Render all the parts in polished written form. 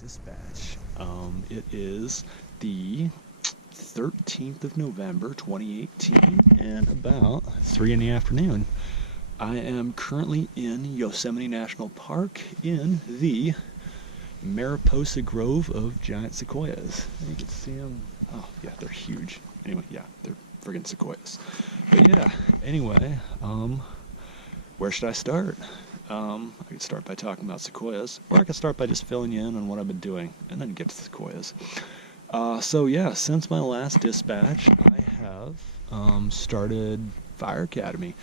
dispatch. It is the 13th of November 2018 and about 3 in the afternoon. I am currently in Yosemite National Park in the Mariposa Grove of giant sequoias. You can see them. Oh, yeah, they're huge. Anyway, yeah, they're friggin' sequoias. But yeah, anyway, where should I start? I could start by talking about sequoias, or I could start by just filling you in on what I've been doing, and then get to sequoias. So yeah, since my last dispatch, I have started Fire Academy.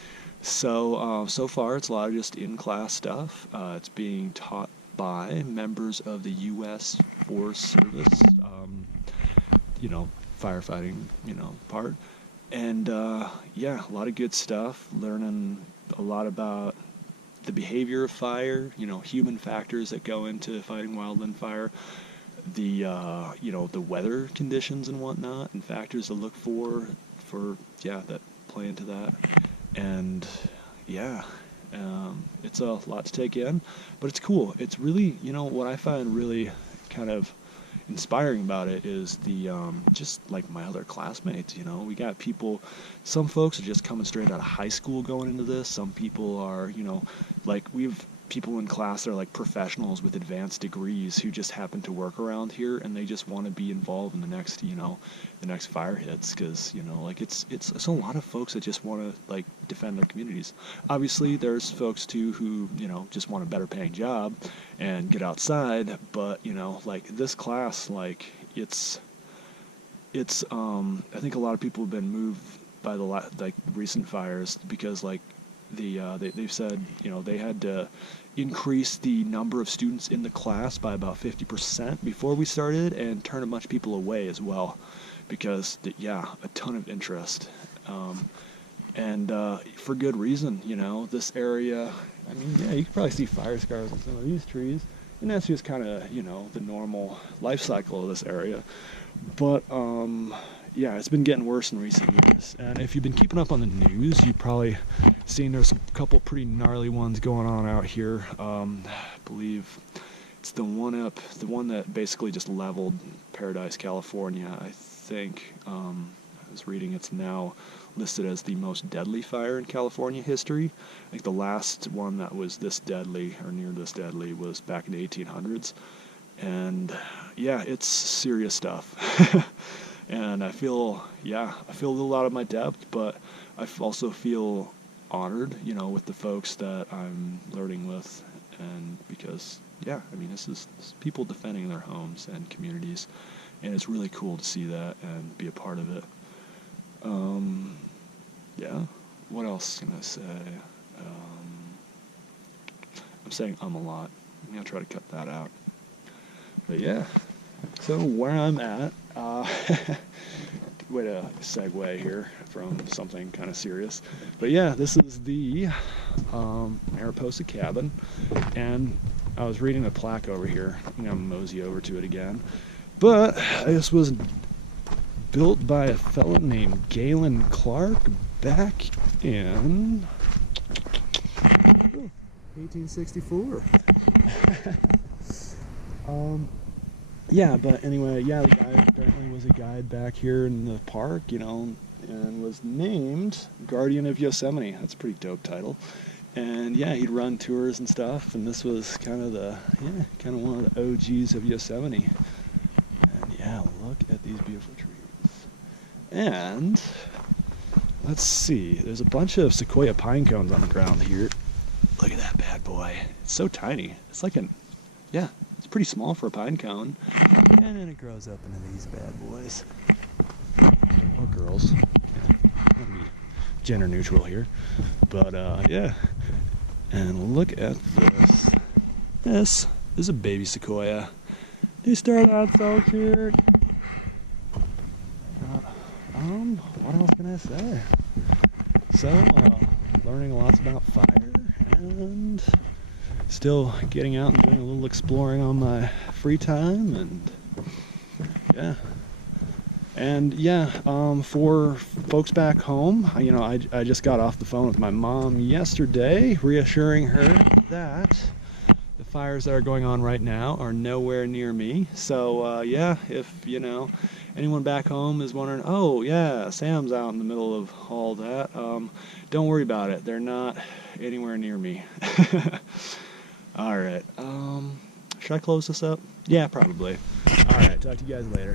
So far it's a lot of just in-class stuff. It's being taught by members of the U.S. Forest Service, firefighting, part. And yeah, a lot of good stuff. Learning a lot about the behavior of fire, human factors that go into fighting wildland fire, the the weather conditions and whatnot, and factors to look for that play into that. And yeah, it's a lot to take in, but it's cool. It's really, what I find really kind of inspiring about it is the just like my other classmates. We got people, some folks are just coming straight out of high school going into this. Some people are, like we've people in class that are like professionals with advanced degrees who just happen to work around here, and they just want to be involved in the next fire hits, because like it's a lot of folks that just want to like defend their communities. Obviously there's folks too who just want a better paying job and get outside, but like this class, like it's I think a lot of people have been moved by the recent fires, because like they've said they had to increase the number of students in the class by about 50% before we started, and turn a bunch of people away as well, because a ton of interest, and for good reason. This area, I mean, yeah, you can probably see fire scars on some of these trees, and that's just kind of the normal life cycle of this area. But yeah, it's been getting worse in recent years. And if you've been keeping up on the news, you've probably seen there's a couple pretty gnarly ones going on out here. I believe it's the one that basically just leveled Paradise, California. I think I was reading it's now listed as the most deadly fire in California history. I think the last one that was this deadly, or near this deadly, was back in the 1800s. And yeah, it's serious stuff. And I feel a little out of my depth, but I also feel honored, with the folks that I'm learning with, and because, yeah, I mean, this is people defending their homes and communities, and it's really cool to see that and be a part of it. Yeah, what else can I say? I'm saying a lot. I'm going to try to cut that out. But yeah, so where I'm at, way to segue here from something kind of serious. But yeah, this is the Mariposa cabin, and I was reading the plaque over here. I'm going to mosey over to it again. But this was built by a fellow named Galen Clark back in 1864. Yeah, but anyway, yeah, the guy apparently was a guide back here in the park, and was named Guardian of Yosemite. That's a pretty dope title. And yeah, he'd run tours and stuff, and this was kind of one of the OGs of Yosemite. And yeah, look at these beautiful trees. And let's see, there's a bunch of sequoia pine cones on the ground here. Look at that bad boy. It's so tiny. It's like it's pretty small for a pine cone. And then it grows up into these bad boys. Or girls. Yeah, I'm gonna be gender neutral here. But yeah. And look at this. This is a baby sequoia. They start out so cute. What else can I say? So, learning lots about fire, and still getting out and doing a little exploring on my free time, and yeah. And yeah, for folks back home, I just got off the phone with my mom yesterday, reassuring her that the fires that are going on right now are nowhere near me. So yeah, if anyone back home is wondering, oh yeah, Sam's out in the middle of all that, don't worry about it. They're not anywhere near me. All right. Should I close this up? Yeah, probably. All right. Talk to you guys later.